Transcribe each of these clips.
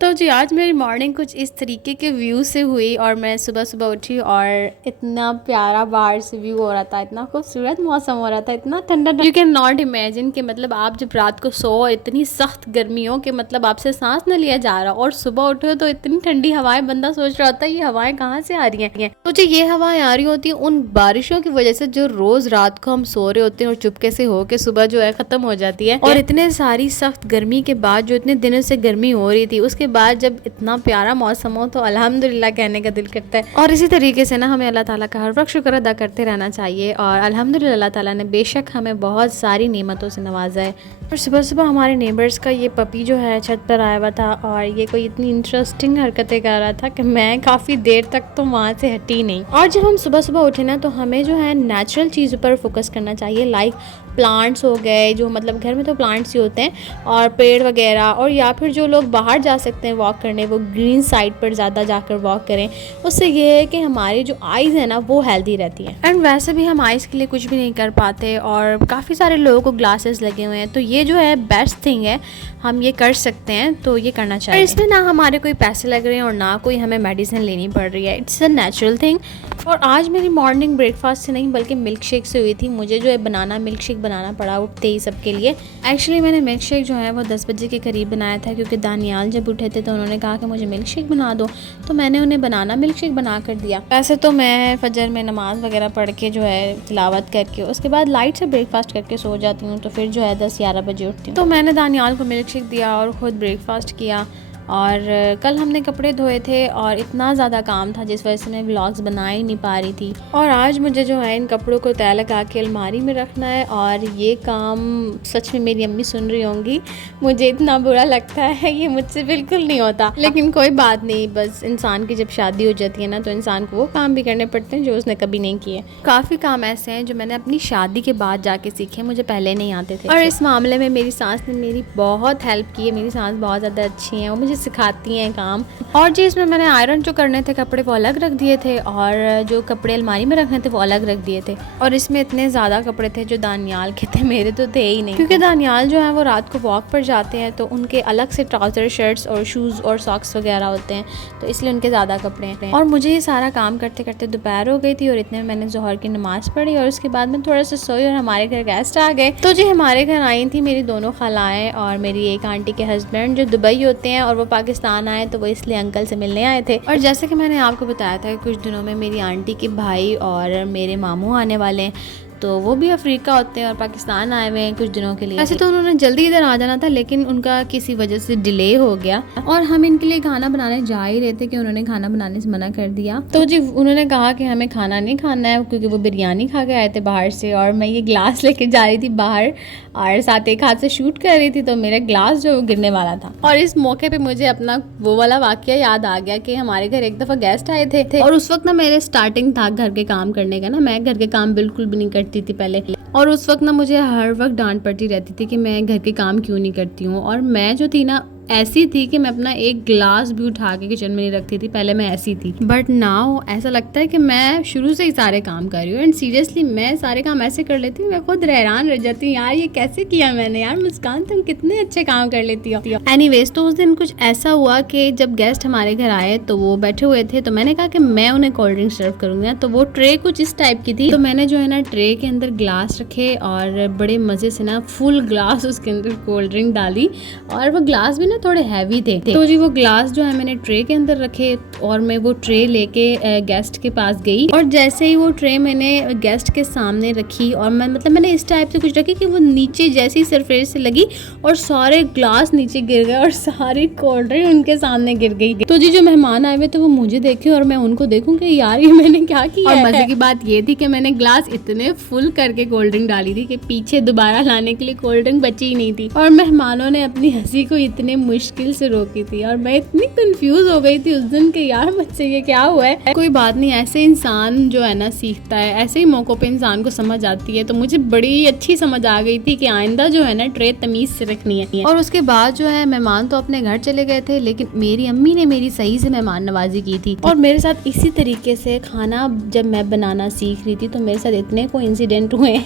तो जी आज मेरी मॉर्निंग कुछ इस तरीके के व्यू से हुई और मैं सुबह सुबह उठी और इतना प्यारा बाहर से व्यू हो रहा था, इतना खूबसूरत मौसम हो रहा था, इतना ठंडा। यू कैन नॉट इमेजिन कि मतलब आप जब रात को सो इतनी सख्त गर्मी हो कि मतलब आपसे सांस न लिया जा रहा और सुबह उठो तो इतनी ठंडी हवाएं, बंदा सोच रहा होता है ये हवाएं कहाँ से आ रही हैं। तो जी ये हवाएं आ रही होती हैं उन बारिशों की वजह से जो रोज रात को हम सो रहे होते हैं और चुपके से हो के सुबह जो है खत्म हो जाती है। और इतने सारी सख्त गर्मी के बाद जो इतने दिनों से गर्मी हो रही थी उसके बाद जब इतना प्यारा मौसम हो तो अल्हम्दुलिल्लाह कहने का दिल करता है। और इसी तरीके से ना हमें अल्लाह ताला का हर वक्त शुक्र अदा करते रहना चाहिए और अल्हम्दुलिल्लाह अल्लाह ताला ने बेशक हमें बहुत सारी नेमतों से नवाजा है। और सुबह सुबह हमारे नेबर्स का ये पपी जो है छत पर आया हुआ था और ये कोई इतनी इंटरेस्टिंग हरकतें कर रहा था कि मैं काफ़ी देर तक तो वहाँ से हटी नहीं। और जब हम सुबह सुबह उठे ना तो हमें जो है नेचुरल चीज़ों पर फोकस करना चाहिए, लाइक प्लांट्स हो गए, जो मतलब घर में तो प्लांट्स ही होते हैं, और पेड़ वगैरह, और या फिर जो लोग बाहर जा सकते हैं वॉक करने वो ग्रीन साइड पर ज़्यादा जाकर वॉक करें। उससे ये है कि हमारी जो आइज़ है ना वो हेल्दी रहती है। एंड वैसे भी हम आइज़ के लिए कुछ भी नहीं कर पाते और काफ़ी सारे लोगों को ग्लासेस लगे हुए हैं, तो ये जो है बेस्ट थिंग है, हम ये कर सकते हैं तो ये करना चाहिए। इसमें ना हमारे कोई पैसे लग रहे हैं और ना कोई हमें मेडिसिन लेनी पड़ रही है, इट्स अ नेचुरल थिंग। और आज मेरी मॉर्निंग ब्रेकफास्ट से नहीं बल्कि मिल्क शेक से हुई थी। मुझे जो है बनाना मिल्क शेक बनाना पड़ा उठते ही सबके लिए। एक्चुअली मैंने मिल्क शेक जो है वो 10 बजे के करीब बनाया था क्योंकि दानियाल जब उठे थे तो उन्होंने कहा कि मुझे मिल्क शेक बना दो, तो मैंने उन्हें बनाना मिल्क शेक बना कर दिया। वैसे तो मैं फजर में नमाज़ वगैरह पढ़ के जो है तिलावत करके उसके बाद लाइट से ब्रेकफास्ट करके सो जाती हूँ, तो फिर जो है 10-11 बजे उठती हूँ। तो मैंने दानियाल को मिल्क शेक दिया और ख़ुद ब्रेकफास्ट किया। और कल हमने कपड़े धोए थे और इतना ज़्यादा काम था जिस वजह से मैं व्लॉग्स बना ही नहीं पा रही थी। और आज मुझे जो है इन कपड़ों को तय लगा के अलमारी में रखना है और ये काम सच में मेरी अम्मी सुन रही होंगी, मुझे इतना बुरा लगता है, ये मुझसे बिल्कुल नहीं होता, लेकिन कोई बात नहीं। बस इंसान की जब शादी हो जाती है ना तो इंसान को वो काम भी करने पड़ते हैं जो उसने कभी नहीं किए। काफ़ी काम ऐसे हैं जो मैंने अपनी शादी के बाद जाके सीखे, मुझे पहले नहीं आते थे। और इस मामले में मेरी सास ने मेरी बहुत हेल्प की है। मेरी सास बहुत ज़्यादा अच्छी हैं, वो मुझे सिखाती हैं काम। और जी इसमें मैंने आयरन जो करने थे कपड़े वो अलग रख दिए थे और जो कपड़े अलमारी में रखने थे वो अलग रख दिए थे। और इसमें इतने ज़्यादा कपड़े थे जो दानियाल के थे, मेरे तो थे ही नहीं, क्योंकि दानियाल जो है वो रात को वॉक पर जाते हैं तो उनके अलग से ट्राउज़र, शर्ट्स और शूज़ और सॉक्स वगैरह होते हैं, तो इसलिए उनके ज़्यादा कपड़े हैं। और मुझे ये सारा काम करते करते दोपहर हो गई थी और इतने में मैंने ज़ोहर की नमाज़ पढ़ी और उसके बाद मैं थोड़ा सा सोई और हमारे घर गेस्ट आ गए। तो जी हमारे घर आई थी मेरी दोनों खालाएँ और मेरी एक आंटी के हस्बैंड जो दुबई होते हैं और वो पाकिस्तान आए, तो वो इसलिए अंकल से मिलने आए थे। और जैसे कि मैंने आपको बताया था कि कुछ दिनों में मेरी आंटी के भाई और मेरे मामू आने वाले हैं, तो वो भी अफ्रीका होते हैं और पाकिस्तान आए हुए हैं कुछ दिनों के लिए। ऐसे तो उन्होंने जल्दी इधर आ जाना था लेकिन उनका किसी वजह से डिले हो गया और हम इनके लिए खाना बनाने जा ही रहे थे कि उन्होंने खाना बनाने से मना कर दिया। तो जी उन्होंने कहा कि हमें खाना नहीं खाना है क्योंकि वो बिरयानी खा के आए थे बाहर से, और मैं ये ग्लास लेके जा रही थी बाहर और साथ एक हाथ से शूट कर रही थी तो मेरा ग्लास जो वो गिरने वाला था। और इस मौके पे मुझे अपना वो वाला वाकया याद आ गया कि हमारे घर एक दफ़ा गेस्ट आए थे और उस वक्त ना मेरे स्टार्टिंग था घर के काम करने का ना, मैं घर के काम बिल्कुल भी नहीं करती थी पहले, और उस वक्त ना मुझे हर वक्त डांट पड़ती रहती थी कि मैं घर के काम क्यों नहीं करती हूँ। और मैं जो थी ना ऐसी थी कि मैं अपना एक ग्लास भी उठा के किचन में नहीं रखती थी, पहले मैं ऐसी थी। बट नाउ ऐसा लगता है कि मैं शुरू से ही सारे काम कर रही हूँ एंड सीरियसली मैं सारे काम ऐसे कर लेती हूँ, मैं खुद हैरान रह जाती हूँ, यार ये कैसे किया मैंने, यार मुस्कान तुम कितने अच्छे काम कर लेती हो। एनीवेज तो उस दिन कुछ ऐसा हुआ कि जब गेस्ट हमारे घर आए तो वो बैठे हुए थे, तो मैंने कहा कि मैं उन्हें कोल्ड ड्रिंक सर्व करूँगी। तो वो ट्रे कुछ इस टाइप की थी, तो मैंने जो है ना ट्रे के अंदर ग्लास रखे और बड़े मज़े से ना फुल ग्लास उसके अंदर कोल्ड ड्रिंक डाली, और वो ग्लास भी ना थोड़े हैवी थे। तो जी वो ग्लास जो है मैंने ट्रे के अंदर रखे और मैं वो ट्रे लेके गेस्ट के पास गई, और जैसे ही वो ट्रे मैंने गेस्ट के सामने रखी और मैंने इस टाइप से कुछ रखी कि वो नीचे जैसी सरफेस से लगी और सारे ग्लास नीचे गिर गए और सारी कोल्ड ड्रिंक उनके सामने गिर गई। तो जी जो मेहमान आए हुए तो वो मुझे देखे और मैं उनको देखूं कि यार ये मैंने क्या किया। और मजे की बात ये थी कि मैंने ग्लास इतने फुल करके कोल्ड ड्रिंक डाली थी कि पीछे दोबारा लाने के लिए कोल्ड ड्रिंक बची ही नहीं थी, और मेहमानों ने अपनी हंसी को इतने मुश्किल से रोकी थी और मैं इतनी कंफ्यूज हो गई थी उस दिन कि यार मुझसे ये क्या हुआ है। कोई बात नहीं, ऐसे इंसान जो है ना सीखता है, ऐसे ही मौकों पे इंसान को समझ आती है। तो मुझे बड़ी अच्छी समझ आ गई थी कि आइंदा जो है ना ट्रे तमीज से रखनी है। और उसके बाद जो है मेहमान तो अपने घर चले गए थे, लेकिन मेरी अम्मी ने मेरी सही से मेहमान नवाजी की थी। और मेरे साथ इसी तरीके से खाना जब मैं बनाना सीख रही थी तो मेरे साथ इतने कोई इंसिडेंट हुए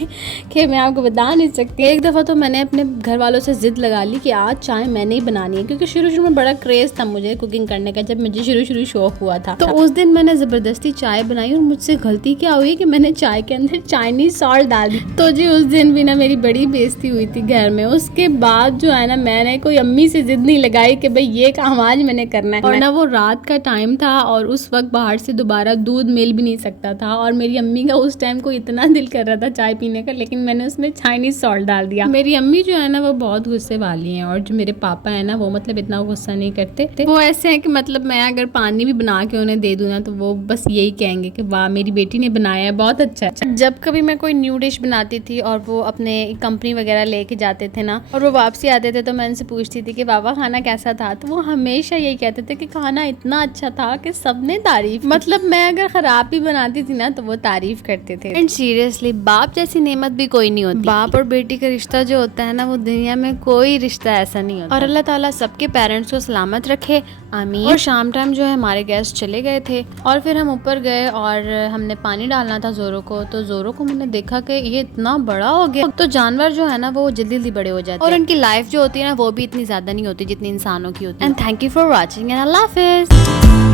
कि मैं आपको बता नहीं सकती। एक दफ़ा तो मैंने अपने घर वालों से जिद लगा ली कि आज चाय मैं नहीं बना बनानी है, क्योंकि शुरू में बड़ा क्रेज था मुझे कुकिंग करने का, जब मुझे शुरू शौक हुआ था। तो उस दिन मैंने जबरदस्ती चाय बनाई और मुझसे गलती क्या हुई कि मैंने चाय के अंदर चाइनीज सॉल्ट डाल दी। तो जी उस दिन भी ना मेरी बड़ी बेइज्जती हुई थी घर में। उसके बाद जो है ना मैंने कोई अम्मी से जिद नहीं लगाई कि भाई ये काम आज मैंने करना है। और ना वो रात का टाइम था और उस वक्त बाहर से दोबारा दूध मिल भी नहीं सकता था, और मेरी अम्मी का उस टाइम को इतना दिल कर रहा था चाय पीने का, लेकिन मैंने उसमें चाइनीज सॉल्ट डाल दिया। मेरी अम्मी जो है ना वो बहुत गुस्से वाली हैं, और जो मेरे पापा है ना वो मतलब इतना गुस्सा नहीं करते। वो ऐसे हैं कि मतलब मैं अगर पानी भी बना के उन्हें दे दूं ना तो वो बस यही कहेंगे कि वाह मेरी बेटी ने बनाया है, बहुत अच्छा। जब कभी मैं कोई न्यू डिश बनाती थी और वो अपने कंपनी वगैरह लेके जाते थे ना और वो वापसी आते थे, तो मैं उनसे पूछती थी कि बाबा खाना कैसा था, तो वो हमेशा यही कहते थे कि खाना इतना अच्छा था कि सबने तारीफ, मतलब मैं अगर खराब भी बनाती थी ना तो वो तारीफ करते थे। एंड सीरियसली बाप जैसी नेमत भी कोई नहीं होती। बाप और बेटी का रिश्ता जो होता है ना वो दुनिया में कोई रिश्ता ऐसा नहीं होता। और अल्लाह ताला सबके पेरेंट्स को सलामत रखे, आमीन। और शाम टाइम जो है हमारे गेस्ट चले गए थे और फिर हम ऊपर गए और हमने पानी डालना था जोरों को। तो जोरों को मैंने देखा कि ये इतना बड़ा हो गया। तो जानवर जो है ना वो जल्दी जल्दी बड़े हो जाते हैं और उनकी लाइफ जो होती है ना वो भी इतनी ज्यादा नहीं होती जितनी इंसानों की होती है। And thank you for watching and Allah Hafiz.